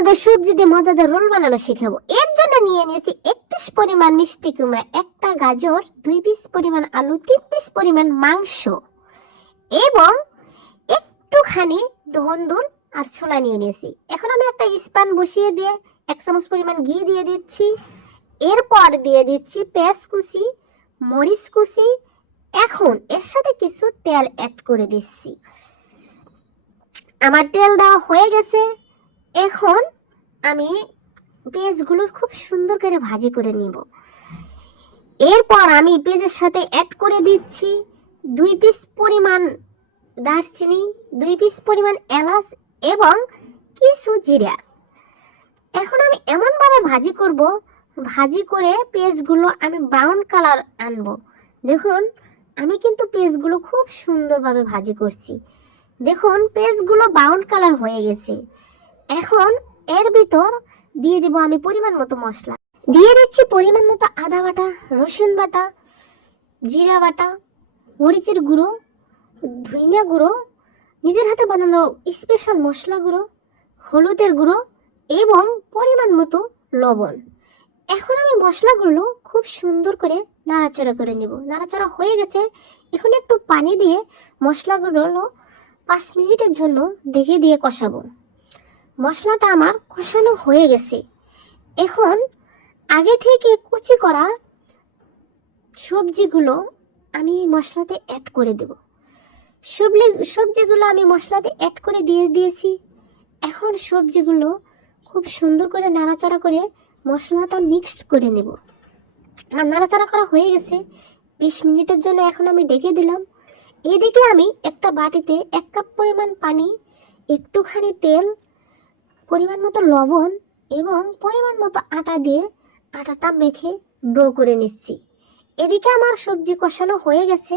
আপনাদের সবজি দিয়ে মজাদার রোল বানানো শেখাবো। এর জন্য নিয়ে নিয়েছি 31 পরিমাণ মিষ্টি কুমড়া, একটা গাজর, 2 পিস পরিমাণ আলু, 3 পিস পরিমাণ মাংস এবং একটুখানি ধন্দুল আর ছোলা নিয়ে নিয়েছি। এখন আমি একটা স্প্যান বসিয়ে দিয়ে 1 চামচ পরিমাণ ঘি দিয়ে দিচ্ছি। এরপর দিয়ে দিচ্ছি পেঁয়াজ কুচি, মরিচ কুচি। এখন এর সাথে কিছু তেল অ্যাড করে দিচ্ছি। আমার তেল দেওয়া হয়ে গেছে। এখন আমি পেঁয়াজগুলো খুব সুন্দর করে ভাজি করে নিব। এরপর আমি পেঁয়াজের সাথে অ্যাড করে দিচ্ছি 2 পিস পরিমাণ দারচিনি, 2 পিস পরিমাণ এলাচ এবং কিছু জিরা। এখন আমি এমনভাবে ভাজি করব, ভাজি করে পেঁয়াজগুলো আমি ব্রাউন কালার আনবো। দেখুন আমি কিন্তু পেঁয়াজগুলো খুব সুন্দরভাবে ভাজি করছি। দেখুন পেঁয়াজগুলো ব্রাউন কালার হয়ে গেছে। এখন এর ভিতর দিয়ে দেব আমি পরিমাণ মতো মশলা। দিয়ে দিচ্ছি পরিমাণ মতো আদা বাটা, রসুন বাটা, জিরা বাটা, মরিচের গুঁড়ো, ধনিয়া গুঁড়ো, নিজের হাতে বানানো স্পেশাল মশলা গুঁড়ো, হলুদের গুঁড়ো এবং পরিমাণ মতো লবণ। এখন আমি মশলাগুলো খুব সুন্দর করে নাড়াচাড়া করে নেব। নাড়াচাড়া হয়ে গেছে। এখন একটু পানি দিয়ে মশলাগুলো 5 মিনিটের জন্য ঢেকে দিয়ে কষাবো। মশলাটা আমার কষানো হয়ে গেছে। এখন আগে থেকে কুচি করা সবজিগুলো আমি মশলাতে অ্যাড করে দেব। সবজিগুলো আমি মশলাতে অ্যাড করে দিয়েছি। এখন সবজিগুলো খুব সুন্দর করে নাড়াচাড়া করে মশলাটা মিক্সড করে নেব। আমার নাড়াচাড়া করা হয়ে গেছে 20 মিনিটের জন্য। এখন আমি ঢেকে দিলাম। এদিকে আমি একটা বাটিতে 1 কাপ পরিমাণ পানি, একটুখানি তেল, পরিমাণ মতো লবণ এবং পরিমাণ মতো আটা দিয়ে আটাটা মেখে ডো করে নিচ্ছি। এদিকে আমার সবজি কষানো হয়ে গেছে।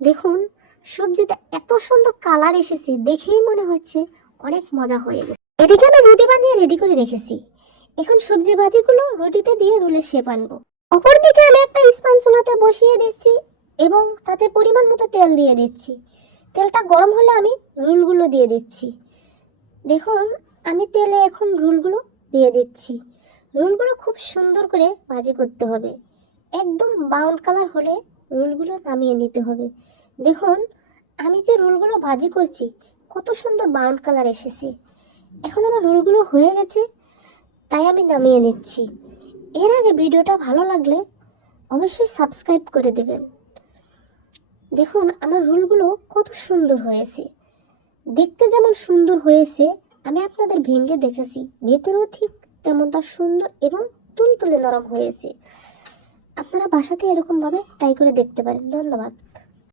দেখুন সবজিতে এত সুন্দর কালার এসেছে, দেখেই মনে হচ্ছে অনেক মজা হয়ে গেছে। এদিকে আমি রুটি বানিয়ে রেডি করে রেখেছি। এখন সবজি ভাজিগুলো রুটিতে দিয়ে রোলের শেপ আনবো। অপরদিকে আমি একটা স্প্যান চুলাতে বসিয়ে দিচ্ছি এবং তাতে পরিমাণ মতো তেল দিয়ে দিচ্ছি। তেলটা গরম হলে আমি রোলগুলো দিয়ে দিচ্ছি। দেখুন আমি তেলে এখন রোলগুলো দিয়ে দিচ্ছি। রোলগুলো খুব সুন্দর করে ভাজি করতে হবে। একদম ব্রাউন কালার হলে রোলগুলো নামিয়ে নিতে হবে। দেখুন আমি যে রোলগুলো ভাজি করছি কত সুন্দর ব্রাউন কালার এসেছে। এখন আমার রোলগুলো হয়ে গেছে, তাই আমি নামিয়ে নিচ্ছি। এর আগে ভিডিওটা ভালো লাগলে অবশ্যই সাবস্ক্রাইব করে দেবেন। দেখুন আমার রোলগুলো কত সুন্দর হয়েছে। দেখতে যেমন সুন্দর হয়েছে, আমি আপনাদের ভেঙে দেখেছি, ভেতরেও ঠিক তেমনটা সুন্দর এবং তুলতুলে নরম হয়েছে। আপনারা বাসাতে এরকমভাবে ট্রাই করে দেখতে পারেন। ধন্যবাদ।